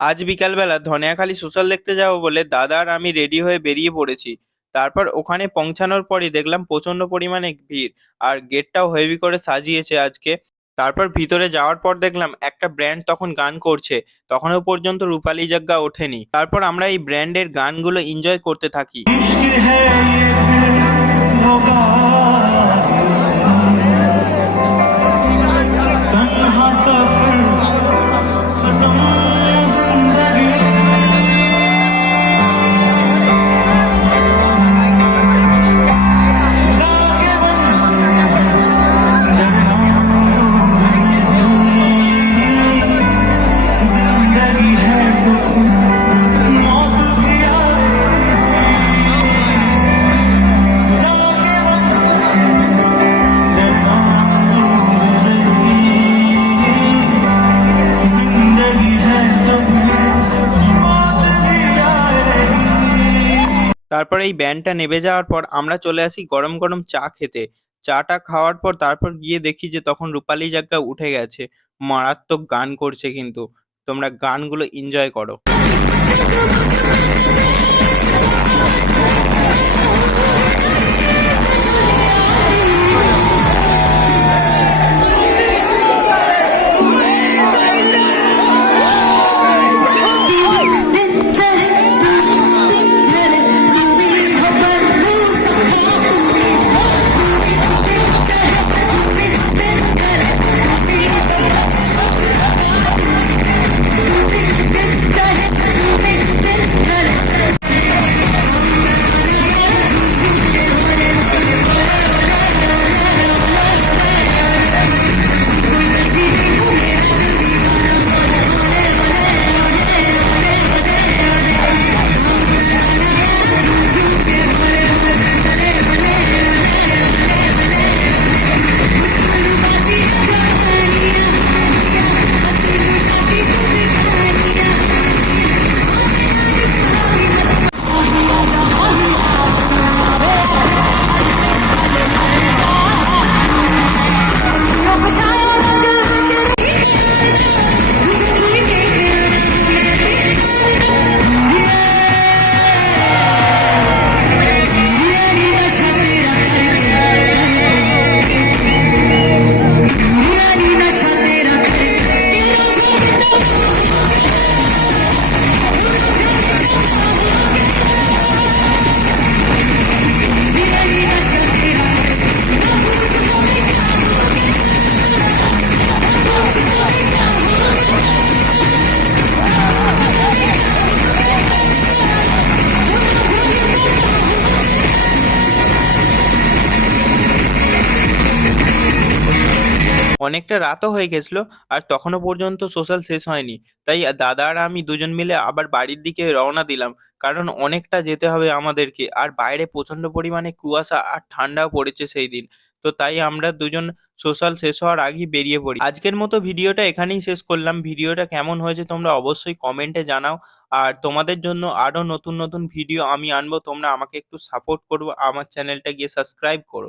আজ বিকালবেলা ধনিয়াখালি সোশ্যাল দেখতে যাব বলে দাদা আর আমি রেডি হয়ে বেরিয়ে পড়েছি। তারপর ওখানে পৌঁছানোর পরই দেখলাম প্রচণ্ড পরিমাণে ভিড় আর গেটটাও হেভি করে সাজিয়েছে আজকে। তারপর ভিতরে যাওয়ার পর দেখলাম একটা ব্র্যান্ড তখন গান করছে, তখনও পর্যন্ত রূপালী জাগ্গা ওঠেনি। তারপর আমরা এই ব্র্যান্ডের গানগুলো এনজয় করতে থাকি। তারপর এই ব্যান্ডটা নেবে যাওয়ার পর আমরা চলে আসি গরম গরম চা খেতে। চাটা খাওয়ার পর তারপর গিয়ে দেখি যে তখন রূপালী জাগা উঠে গেছে। মারাত্মক গান করছে কিন্তু। তোমরা গানগুলো এনজয় করো। অনেকটা রাতও হয়ে গেছিল আর তখনও পর্যন্ত সোশ্যাল শেষ হয়নি। তাই দাদা আর আমি দুজন মিলে আবার বাড়ির দিকে রওনা দিলাম, কারণ অনেকটা যেতে হবে আমাদেরকে। আর বাইরে প্রচণ্ড পরিমাণে কুয়াশা আর ঠান্ডাও পড়েছে সেই দিন। তো তাই আমরা দুজন সোশ্যাল শেষ হওয়ার আগেই বেরিয়ে পড়ি। আজকের মতো ভিডিওটা এখানেই শেষ করলাম। ভিডিওটা কেমন হয়েছে তোমরা অবশ্যই কমেন্টে জানাও। আর তোমাদের জন্য আরও নতুন নতুন ভিডিও আমি আনব। তোমরা আমাকে একটু সাপোর্ট করব। আমার চ্যানেলটা গিয়ে সাবস্ক্রাইব করো।